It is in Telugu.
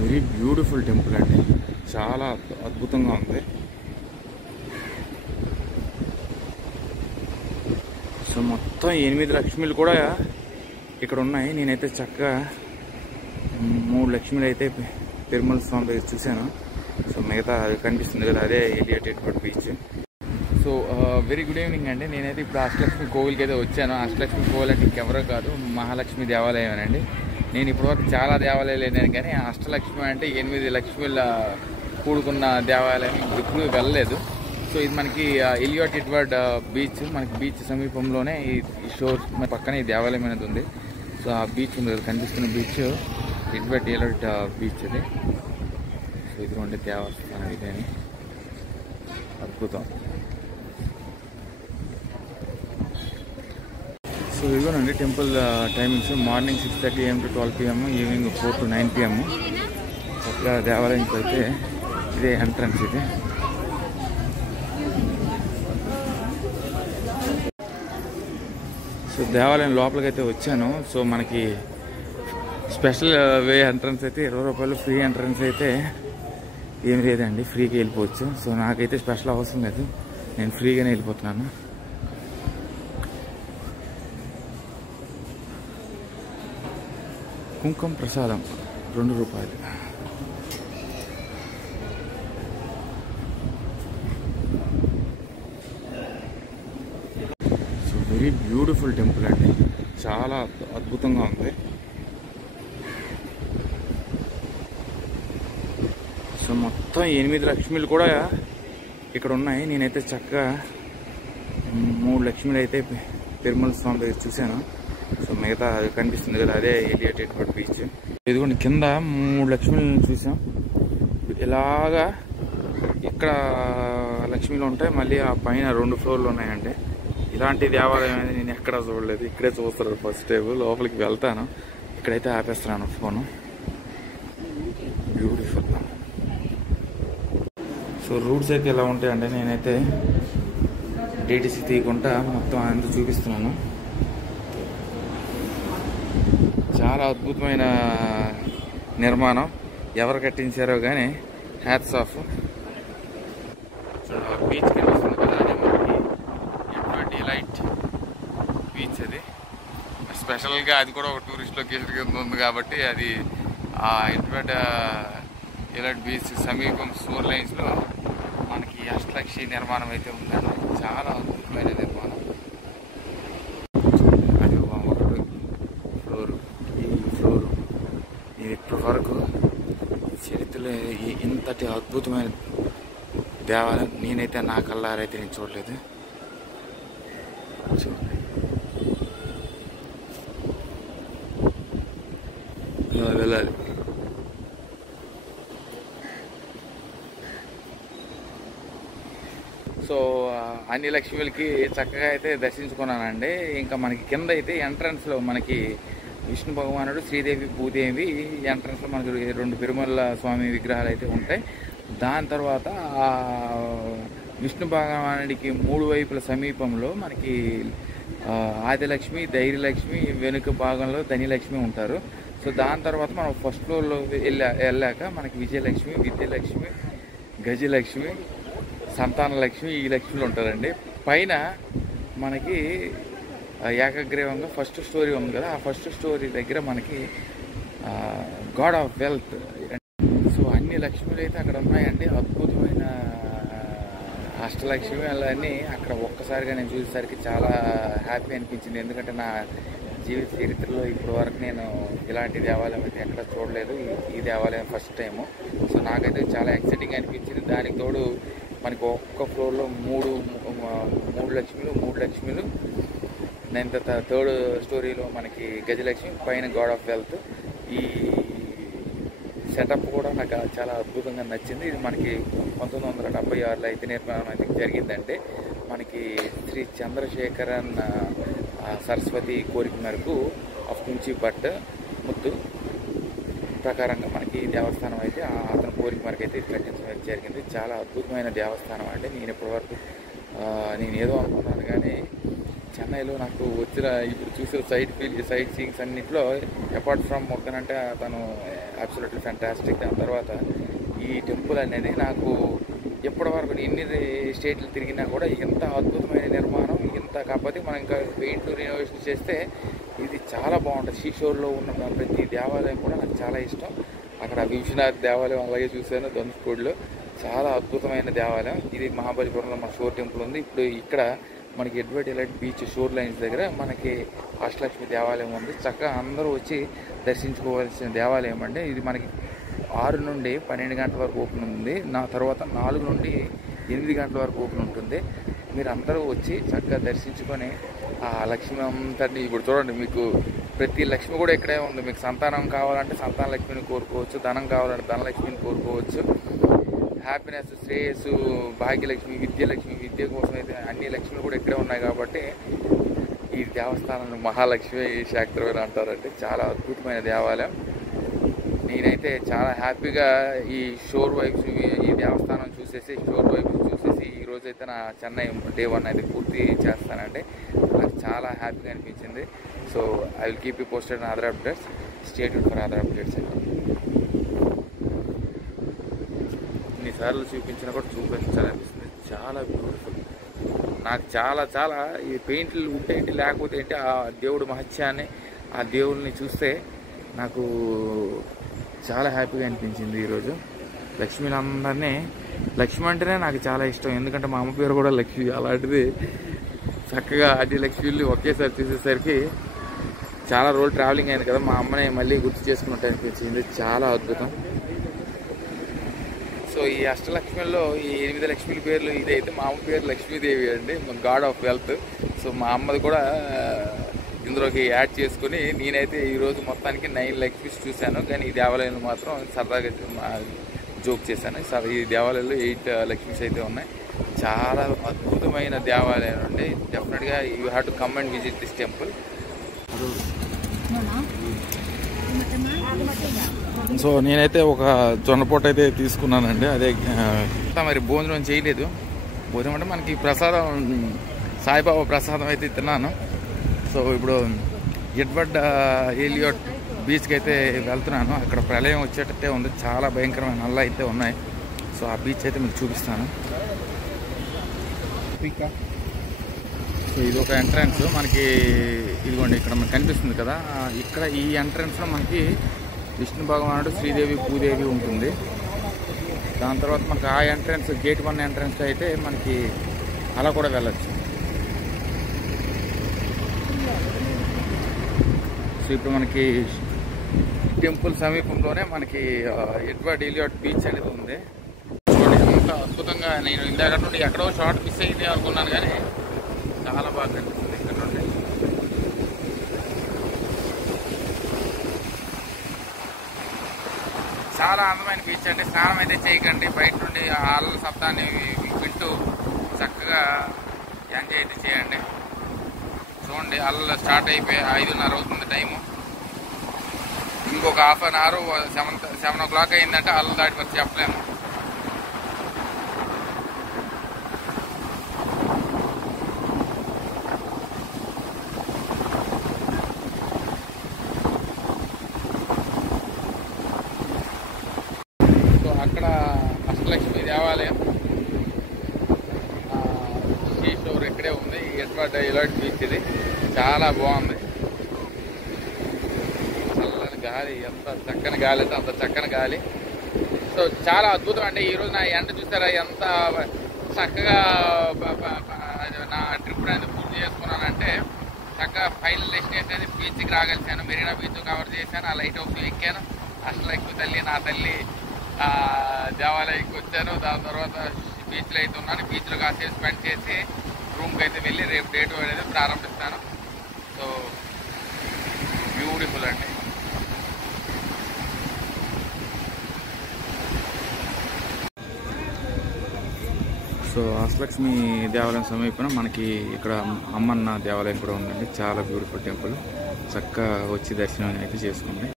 వెరీ బ్యూటిఫుల్ టెంపుల్ అండి, చాలా అద్భుతంగా ఉంది. సో మొత్తం 8 లక్ష్మీలు కూడా ఇక్కడ ఉన్నాయి. నేనైతే చక్కగా 3 లక్ష్మీలు అయితే తిరుమల స్వామి దగ్గర చూశాను. సో మిగతా అది కనిపిస్తుంది కదా, అదే Elliot Edward beach. So very good evening అండి. నేనైతే ఇప్పుడు అష్టలక్ష్మి కోవిల్కి అయితే వచ్చాను. అష్టలక్ష్మి కోవిల్ అంటే ఇంకెవరో కాదు, మహాలక్ష్మి దేవాలయం అండి. నేను ఇప్పటివరకు చాలా దేవాలయాలు వెళ్ళాను, కానీ అష్టలక్ష్మి అంటే 8 లక్ష్మీల కూడుకున్న దేవాలయం ఎప్పుడు వెళ్ళలేదు. సో ఇది మనకి ఎలియట్ ఎడ్వర్డ్ బీచ్, మనకి బీచ్ సమీపంలోనే ఈ షోర్ పక్కన ఈ దేవాలయం అనేది ఉంది. సో ఆ బీచ్ ఉంది కదా, కనిపిస్తున్న బీచ్ ఎలియట్ బీచ్ అది. సో ఇదిగోండి దేవస్థానం ఇదే, అద్భుతం. సో ఇదిగోనండి temple timings. Morning 6:30 AM to 12 PM, evening 4 to 9 PM. చక్కగా దేవాలయంకి అయితే ఇదే ఎంట్రన్స్ ఇది. సో దేవాలయం లోపలికి అయితే వచ్చాను. సో మనకి స్పెషల్ వే ఎంట్రన్స్ అయితే 20 రూపాయలు, ఫ్రీ ఎంట్రన్స్ అయితే ఏం లేదండి, ఫ్రీగా వెళ్ళిపోవచ్చు. సో నాకైతే స్పెషల్ అవసరం లేదు, నేను ఫ్రీగానే వెళ్ళిపోతున్నాను. కుంకుమ ప్రసాదం 2 రూపాయలు. సో వెరీ బ్యూటిఫుల్ టెంపుల్ అండి, చాలా అద్భుతంగా ఉంది. సో మొత్తం 8 లక్ష్మీలు కూడా ఇక్కడ ఉన్నాయి. నేనైతే చక్కగా 3 లక్ష్మీలు అయితే తిరుమల స్వామి దగ్గర చూశాను. సో మిగతా అది కనిపిస్తుంది కదా, అదే ఎలియట్ ఎడ్వర్డ్ బీచ్. ఇదిగోండి కింద 3 లక్ష్మీలను చూసాం. ఇలాగా ఇక్కడ లక్ష్మీలు ఉంటాయి, మళ్ళీ ఆ పైన 2 ఫ్లోర్లు ఉన్నాయండి. ఇలాంటి దేవాలయం అనేది నేను ఎక్కడా చూడలేదు, ఇక్కడే చూస్తారు ఫస్ట్ టైం. లోపలికి వెళ్తాను, ఇక్కడైతే ఆపేస్తున్నాను ఫోను. బ్యూటిఫుల్. సో రూట్స్ అయితే ఎలా ఉంటాయంటే, నేనైతే డీటీసీ తీయకుండా మొత్తం అంతా చూపిస్తున్నాను. చాలా అద్భుతమైన నిర్మాణం, ఎవరు కట్టించారో కానీ హ్యాట్స్ ఆఫ్. బీచ్ కనిపిస్తుంది కదా, అదే మనకి ఎడ్వర్డ్ ఎలియట్ బీచ్. అది స్పెషల్గా అది కూడా ఒక టూరిస్ట్ లొకేషన్ కింద ఉంది కాబట్టి, అది ఆ ఎడ్వర్డ్ ఎలియట్ బీచ్ సమీపం 4 లైన్స్లో మనకి అష్టలక్ష్మి నిర్మాణం అయితే ఉందండి. చాలా అద్భుతమైన నిర్మాణం. అది 1 ఫ్లోరు, ఈ ఫ్లోరు. ఇది ఇప్పటి వరకు చరిత్రలో ఇంతటి అద్భుతమైన దేవాలయం నేనైతే నా కళ్ళారైతే నేను చూడలేదు. వెళ్ళాలి. సో అన్ని లక్ష్మీలకి చక్కగా అయితే దర్శించుకున్నానండి. ఇంకా మనకి కింద అయితే ఎంట్రన్స్లో మనకి విష్ణు భగవానుడు, శ్రీదేవి, భూదేవి ఎంట్రన్స్లో మనకి 2 పెరుమల స్వామి విగ్రహాలు అయితే ఉంటాయి. దాని తర్వాత విష్ణు భగవానుడికి 3 వైపుల సమీపంలో మనకి ఆదిలక్ష్మి, ధైర్యలక్ష్మి, వెనుక భాగంలో ధనిలక్ష్మి ఉంటారు. సో దాని తర్వాత మనం ఫస్ట్ ఫ్లోర్లో వెళ్ళాక మనకి విజయలక్ష్మి, విద్యలక్ష్మి, గజలక్ష్మి, సంతాన లక్ష్మి, ఈ లక్ష్మిలు ఉంటారండి. పైన మనకి ఏకగ్రీవంగా ఫస్ట్ స్టోరీ ఉంది కదా, ఆ ఫస్ట్ స్టోరీ దగ్గర మనకి గాడ్ ఆఫ్ వెల్త్. సో అన్ని లక్ష్మిలు అయితే అక్కడ ఉన్నాయండి. అద్భుతమైన అష్టలక్ష్మి అన్నీ అక్కడ ఒక్కసారిగా నేను చూసేసరికి చాలా హ్యాపీ అనిపించింది. ఎందుకంటే నా జీవిత చరిత్రలో ఇప్పటి వరకు నేను ఇలాంటి దేవాలయం అయితే ఎక్కడ చూడలేదు, ఈ దేవాలయం ఫస్ట్ టైము. సో నాకైతే చాలా ఎక్సైటింగ్ అనిపించింది. దానికి తోడు మనకి ఒక్క ఫ్లోర్లో 3 లక్ష్మిలు, నేను థర్డ్ స్టోరీలో మనకి గజలక్ష్మి, పైన గాడ్ ఆఫ్ వెల్త్. ఈ సెటప్ కూడా నాకు చాలా అద్భుతంగా నచ్చింది. ఇది మనకి 1976లో అయితే నిర్మాణం అయితే జరిగిందంటే, మనకి శ్రీ చంద్రశేఖరన్ సరస్వతి కోరిక మేరకు అఫ్కుంచి భట్ ముత్తు ప్రకారంగా మనకి దేవస్థానం అయితే అతని కోరిక మేరకు అయితే కట్టించడం జరిగింది. చాలా అద్భుతమైన దేవస్థానం అంటే నేను ఇప్పటివరకు నేను ఏదో అనుకున్నాను, కానీ చెన్నైలో నాకు వచ్చిన ఇప్పుడు చూసిన సైట్ సీయింగ్స్ అన్నింటిలో అపార్ట్ ఫ్రమ్ మురుగన్ అంటే తను అబ్సల్యూట్లీ ఫ్యాంటాస్టిక్. దాని తర్వాత ఈ టెంపుల్ అనేది నాకు ఎప్పటి వరకు ఎన్ని స్టేట్లు తిరిగినా కూడా ఎంత అద్భుతమైన నిర్మాణం, ఇంత కాకపోతే మనం ఇంకా పెయింట్లు రినోవేషన్ చేస్తే ఇది చాలా బాగుంటుంది. సీషోర్లో ఉన్న ప్రతి దేవాలయం కూడా నాకు చాలా ఇష్టం. అక్కడ విశ్వనాథ్ దేవాలయం అలాగే చూశాను ధనుష్కోడ్లో, చాలా అద్భుతమైన దేవాలయం. ఇది మహాబలిపురంలో మా షోర్ టెంపుల్ ఉంది. ఇప్పుడు ఇక్కడ మనకి ఎడ్వర్డ్ ఎలైట్ బీచ్ షోర్ లైన్స్ దగ్గర మనకి అష్టలక్ష్మి దేవాలయం ఉంది. చక్కగా అందరూ వచ్చి దర్శించుకోవాల్సిన దేవాలయం అండి. ఇది మనకి 6 నుండి 12 గంటల వరకు ఓపెన్ ఉంది. నా తర్వాత 4 నుండి 8 గంటల వరకు ఓపెన్ ఉంటుంది. మీరు అందరూ వచ్చి చక్కగా దర్శించుకొని ఆ లక్ష్మి అంతటి ఇప్పుడు చూడండి, మీకు ప్రతి లక్ష్మి కూడా ఇక్కడే ఉంది. మీకు సంతానం కావాలంటే సంతాన లక్ష్మిని కోరుకోవచ్చు, ధనం కావాలంటే ధనలక్ష్మిని కోరుకోవచ్చు, హ్యాపీనెస్, శ్రేయస్సు, భాగ్యలక్ష్మి, విద్యలక్ష్మి, విద్య కోసం అయితే అన్ని లక్ష్మిలు కూడా ఇక్కడే ఉన్నాయి. కాబట్టి ఈ దేవస్థానం మహాలక్ష్మి శాక్తరవేణ అంటారంటే చాలా అద్భుతమైన దేవాలయం. నేనైతే చాలా హ్యాపీగా ఈ షోర్ వైబ్స్, ఈ దేవస్థానం చూసేసి షోర్ వైబ్స్ చూసేసి ఈరోజైతే నా చెన్నై డే 1 అయితే పూర్తి చేస్తానండి. నాకు చాలా హ్యాపీగా అనిపించింది. So I will keep you posted other updates. Stay tuned for other updates అండి. ఇన్నిసార్లు చూపించినా కూడా చూపించాలనిపిస్తుంది. చాలా బ్యూటిఫుల్. నాకు చాలా చాలా ఈ పెయింట్లు ఉంటే ఏంటి లేకపోతే ఏంటి, ఆ దేవుడు మహత్యాన్ని, ఆ దేవుడిని చూస్తే నాకు చాలా హ్యాపీగా అనిపించింది ఈరోజు. లక్ష్మీలందరినీ, లక్ష్మి అంటేనే నాకు చాలా ఇష్టం. ఎందుకంటే మా అమ్మ పేరు కూడా లక్ష్మి. అలాంటిది చక్కగా అన్ని లక్ష్మీలు ఒకేసారి చూసేసరికి చాలా రోజులు ట్రావెలింగ్ అయింది కదా, మా అమ్మని మళ్ళీ గుర్తు చేసుకున్నట్టు అనిపించింది. చాలా అద్భుతం. సో ఈ అష్టలక్ష్మిలో ఈ 8 లక్ష్మీల పేర్లు ఇదైతే మా అమ్మ పేరు లక్ష్మీదేవి అండి, గాడ్ ఆఫ్ వెల్త్. సో మా అమ్మది కూడా ఇందులోకి యాడ్ చేసుకుని నేనైతే ఈరోజు మొత్తానికి 9 లక్ష్మీస్ చూశాను. కానీ ఈ దేవాలయంలో మాత్రం సరదాగా జోక్ చేశాను. ఈ దేవాలయంలో 8 లక్ష్మీస్ అయితే ఉన్నాయి. చాలా అద్భుతమైన దేవాలయం అండి. డెఫినెట్గా you have to come and visit this temple. So నేనైతే ఒక జొన్నపొట్టు అయితే తీసుకున్నానండి. అదే మరి భోజనం చేయలేదు. భోజనం అంటే మనకి ప్రసాదం, సాయిబాబా ప్రసాదం అయితే తిన్నాను. సో ఇప్పుడు ఎడ్వర్డ్ ఎలియట్ బీచ్కి అయితే వెళ్తున్నాను. అక్కడ ప్రళయం వచ్చేటట్టే ఉంది. చాలా భయంకరమైన నల్ల అయితే ఉన్నాయి. సో ఆ బీచ్ అయితే మీకు చూపిస్తాను. సో ఇది ఒక ఎంట్రన్స్ మనకి, ఇదిగోండి ఇక్కడ మనకు కనిపిస్తుంది కదా, ఇక్కడ ఈ ఎంట్రన్స్లో మనకి విష్ణు భగవానుడు, శ్రీదేవి, భూదేవి ఉంటుంది. దాని తర్వాత మనకి ఆ ఎంట్రన్స్ గేట్ 1 ఎంట్రన్స్ అయితే మనకి అలా కూడా వెళ్ళచ్చు. సో ఇప్పుడు మనకి టెంపుల్ సమీపంలోనే మనకి ఎడ్వర్డ్ ఎలియట్ బీచ్ అనేది ఉంది. చూడండి ఎంత అద్భుతంగా. నేను ఇందాక నుండి ఎక్కడో షార్ట్ మిస్ అయింది అనుకున్నాను, కానీ చాలా బాగా కనిపిస్తుంది ఇక్కడ నుండి. చాలా అందమైన బీచ్ అండి. స్నానం అయితే చేయకండి, బయట నుండి ఆ అలల శబ్దాన్ని వింటూ చక్కగా ఎంజాయ్ అయితే చేయండి. చూడండి అలలు స్టార్ట్ అయిపోయి 5:30 అవుతుంది టైము. ఇంకొక హాఫ్ అన్ అవర్ 7 o'clock అయిందంటే అలలు దాటిపోతే చెప్పలేము. సో అక్కడ అష్టలక్ష్మి దేవాలయం, సీషోర్ ఇక్కడే ఉంది. ఎడ్వర్డ్ ఎలియట్ బీచ్ ఇది చాలా బాగుంది. చల్లని గాలి, ఎంత చక్కని గాలి అంటే అంత చక్కని గాలి. సో చాలా అద్భుతం అండి. ఈరోజు నా ఎండ చూసారా ఎంత చక్కగా. నా ట్రిప్ అనేది పూర్తి చేసుకున్నానంటే చక్కగా ఫైనల్ డెస్టినేషన్ అనేది బీచ్కి రాగలిసాను. మెరీనా బీచ్ కవర్ చేశాను, ఆ లైట్ హౌస్ ఎక్కాను, అష్టలక్ష్మి తల్లి నా తల్లి దేవాలయంకి వచ్చాను. దాని తర్వాత బీచ్లో అయితే ఉన్నాను. బీచ్లో కాసేపు స్పెండ్ చేసి రూమ్కి అయితే వెళ్ళి రేపు డే 2 అనేది ప్రారంభిస్తాను. సో బ్యూటిఫుల్ అండి. సో అష్టలక్ష్మి దేవాలయం సమీపన మనకి ఇక్కడ అమ్మన్న దేవాలయం కూడా ఉందండి. చాలా బ్యూటిఫుల్ టెంపుల్. చక్కగా వచ్చి దర్శనం అయితే చేసుకోండి.